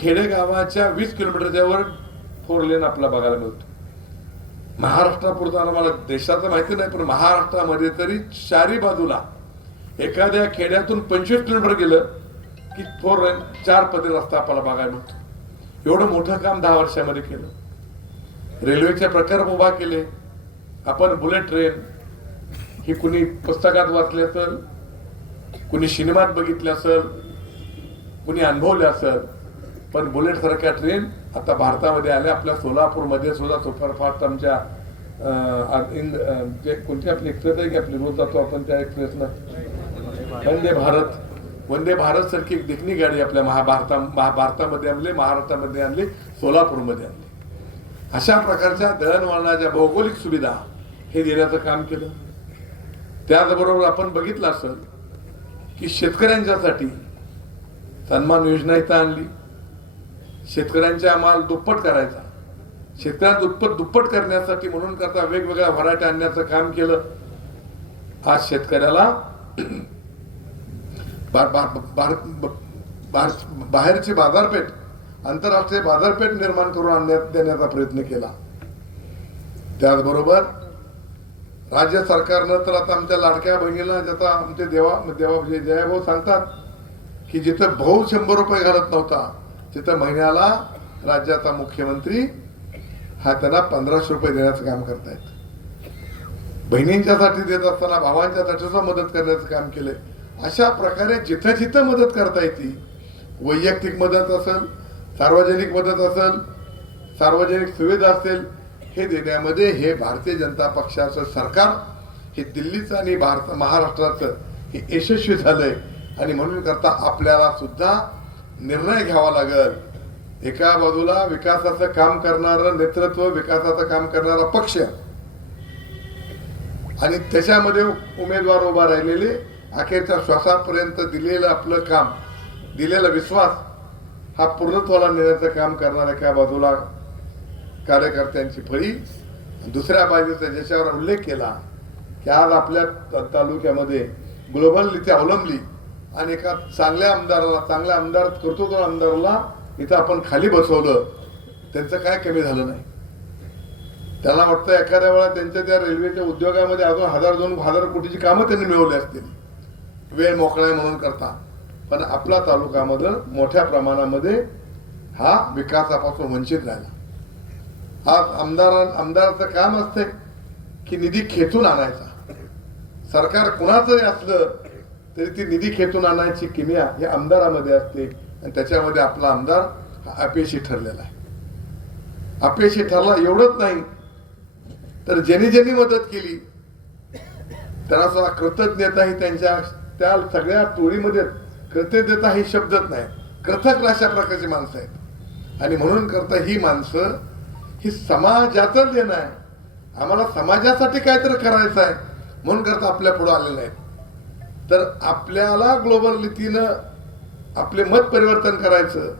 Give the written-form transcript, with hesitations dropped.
खेडेगावाच्या 20 किलोमीटरच्या वर 4 लेन आपला बघायला मिळतो. महाराष्ट्रापुरता मला देशाचं माहिती नाही, पण महाराष्ट्रामध्ये तरी चारी बाजूला एखाद्या खेड्यातून 25 किलोमीटर गेलं की 4 लेन 4 पदरी रस्ता आपल्याला बघायला मिळतो. एवढं मोठं काम 10 वर्षामध्ये केलं. रेल्वेचे प्रकल्प उभा केले आपण. बुलेट ट्रेन ही कुणी पुस्तकात वाचले असेल, कुणी सिनेमात बघितले असेल, कुणी अनुभवले असेल, पण बुलेट सारख्या ट्रेन आता भारतामध्ये आल्या. आपल्या सोलापूरमध्ये सुद्धा सुपरफास्ट आमच्या कोणती आपली एक्सप्रेस आहे की आपली रोज जातो आपण त्या एक्सप्रेसनं, वंदे भारत सारखी एक देखणी गाडी आपल्या भारतामध्ये आणली, महाराष्ट्रामध्ये आणली, सोलापूरमध्ये आणली. अशा प्रकारच्या दळणवळणाच्या भौगोलिक सुविधा हे देण्याचं काम केलं. त्याचबरोबर आपण बघितलं असेल की शेतकऱ्यांच्यासाठी सन्मान योजना इथं आणली. शेतकऱ्यांचा माल दुप्पट करायचा, शेतकऱ्यांना दुप्पट करण्यासाठी म्हणून करता वेगवेगळ्या व्हरायटी आणण्याचं काम केलं. आज शेतकऱ्याला बाहेरची बाजारपेठ, आंतरराष्ट्रीय बाजारपेठ निर्माण करून देण्याचा प्रयत्न केला. त्याचबरोबर राज्य सरकारनं तर आता आमच्या लाडक्या बहिणीला ज्याचा आमचे जयाभाऊ सांगतात की जिथं भाऊ 100 रुपये घालत नव्हता तिथं महिन्याला राज्याचा मुख्यमंत्री हा त्यांना 1500 रुपये देण्याचं काम करतायत. बहिणींच्यासाठी देत असताना भावांच्यासाठी सुद्धा मदत करण्याचं काम केलंय. अशा प्रकारे जिथं जिथं मदत करता येते, वैयक्तिक मदत असेल, सार्वजनिक मदत असेल, सार्वजनिक सुविधा असेल, हे देण्यामध्ये हे भारतीय जनता पक्षाचं सरकार हे दिल्लीचं आणि महाराष्ट्राचं हे यशस्वी झालंय. आणि म्हणून करता आपल्याला सुद्धा निर्णय घ्यावा लागेल. एका बाजूला विकासाचं काम करणारं नेतृत्व, विकासाचं काम करणारा पक्ष आणि त्याच्यामध्ये उमेदवार उभा राहिलेले, अखेरच्या श्वासापर्यंत दिलेलं आपलं काम, दिलेला विश्वास हा पूर्णत्वाला नेण्याचं काम करणाऱ्या एका बाजूला कार्यकर्त्यांची फळी, दुसऱ्या बाजूचा ज्याच्यावर उल्लेख केला की आज आपल्या तालुक्यामध्ये ग्लोबल नीती अवलंबली आणि एका चांगल्या आमदार कर्तृत्व आमदाराला इथं आपण खाली बसवलं, त्यांचं काय कमी झालं नाही. त्यांना वाटतं एखाद्या वेळा त्यांच्या त्या रेल्वेच्या उद्योगामध्ये अजून 1000-2000 कोटीची कामं त्यांनी मिळवली असतील, वेळ मोकळा म्हणून करता. पण आपला तालुक्यामध्ये मोठ्या प्रमाणामध्ये हा विकासापासून वंचित राहिला. आज आमदाराचं काम असते की निधी खेचून आणायचा. सरकार कुणाचंही असलं तरी ती निधी खेचून आणायची किमया ही आमदारामध्ये असते आणि त्याच्यामध्ये आपला आमदार हा अपयशी ठरलेला आहे. अपयशी ठरला एवढंच नाही तर ज्यांनी मदत केली त्यांना सुद्धा कृतज्ञता ही त्यांच्या त्या सगळ्या टोळीमध्ये कृतज्ञता ही शब्दच नाही. कृतज्ञ अशा प्रकारची माणसं आहेत. आणि म्हणून करता ही माणसं ही समाजाचं देणं आहे. आम्हाला समाजासाठी काहीतरी करायचं आहे म्हणून करता आपल्या पुढे आलेलं आहे. तर आपल्याला ग्लोबल नीतीनं आपले मत परिवर्तन करायचं